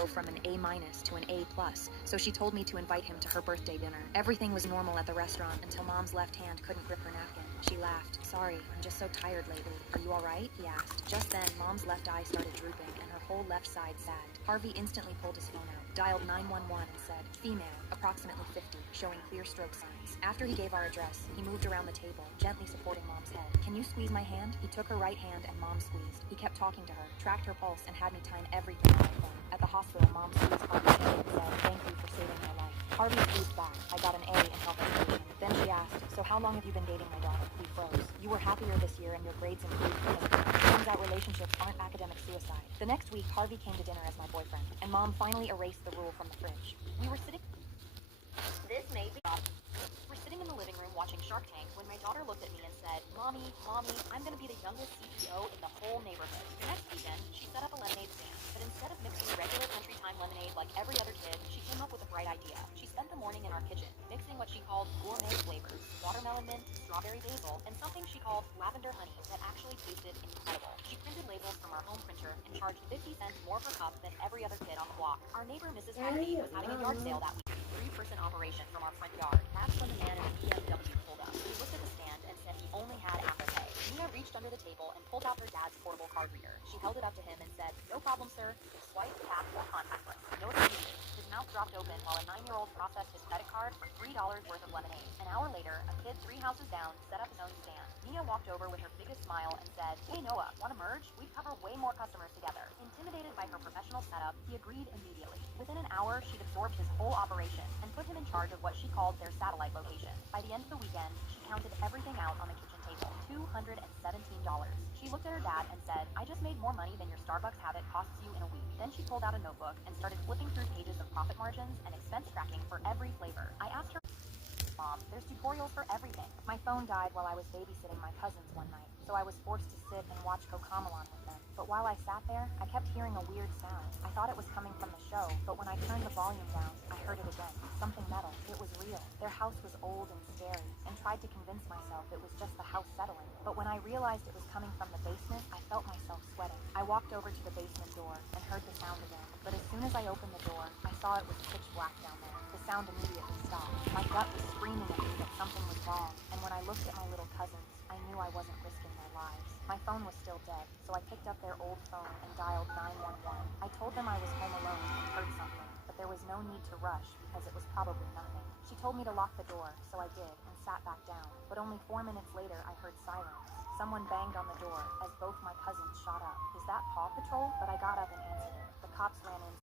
go from an A- to an A+, so she told me to invite him to her birthday dinner. Everything was normal at the restaurant until Mom's left hand couldn't grip her napkin. She laughed. "Sorry, I'm just so tired lately. Are you alright?" he asked. Just then, Mom's left eye started drooping and her whole left side sagged. Harvey instantly pulled his phone out, dialed 911 and said, "Female, approximately 50, showing clear stroke signs." After he gave our address, he moved around the table, gently supporting Mom's head. "Can you squeeze my hand?" He took her right hand and Mom squeezed. He kept talking to her, tracked her pulse, and had me time everything on my phone. At the hospital, Mom squeezed Harvey's hand and said, "Thank you for saving my life." Harvey squeezed back. I got an A in health education. Then she asked, "So how long have you been dating my daughter?" We froze. "You were happier this year and your grades improved because of it. Turns out relationships aren't academic suicide." The next week, Harvey came to dinner as my boyfriend, and Mom finally erased the rule from the fridge. We were sitting in the living room watching Shark Tank when my daughter looked at me and said, Mommy, I'm gonna be the youngest CEO in the whole neighborhood." The next weekend, she set up a lemonade stand, but instead of mixing regular Country Time lemonade like every other kid, she came up with a bright idea. She spent the morning in our kitchen, mixing what she called gourmet flavors, watermelon mint, strawberry basil, and something she called lavender honey that actually tasted incredible. She printed labels from our home printer and charged 50 cents more per cup than every other kid on the block. Our neighbor, Mrs. Kennedy, was having a yard sale that week. 3-person operation from our front yard. That's when the man in the BMW pulled up. He looked at the stand and said he only had Apple Pay. Mia reached under the table and pulled out her dad's portable card reader. She held it up to him and said, "No problem, sir. Swipe, tap, or contactless." No excuse. His mouth dropped open while a 9-year-old processed his credit card for $3 worth of lemonade. An hour later, a kid 3 houses down set up his own stand. Mia walked over with her biggest smile and said, "Hey Noah, wanna merge? We'd cover way more customers together." Intimidated by her professional setup, he agreed immediately. Within an hour, she'd absorbed his whole operation and put him in charge of what she called their satellite location. By the end of the weekend, she counted everything out on the kitchen table. $217. She looked at her dad and said, "I just made more money than your Starbucks habit costs you in a week." Then she pulled out a notebook and started flipping through pages of profit margins and expense tracking for every flavor. I asked her, "Mom, there's tutorials for everything." My phone died while I was babysitting my cousins one night, so I was forced to sit and watch Cocomelon with them. But while I sat there, I kept hearing a weird sound. I thought it was coming from the show, but when I turned the volume down, I heard it again. Something metal. It was real. Their house was old and scary, and tried to convince myself it was just the house settling. But when I realized it was coming from the basement, I felt myself sweating. I walked over to the basement door and heard the sound again. But as soon as I opened the door, I saw it was pitch black down there. The sound immediately stopped. My gut was screaming at me that something was wrong, and when I looked at my little cousins, I knew I wasn't risking their lives. My phone was still dead, so I picked up their old phone and dialed 911. I told them I was home alone and heard something, but there was no need to rush because it was probably nothing. She told me to lock the door, so I did, and sat back down. But only 4 minutes later, I heard sirens. Someone banged on the door as both my cousins shot up. "Is that Paw Patrol?" But I got up and answered it. The cops ran in.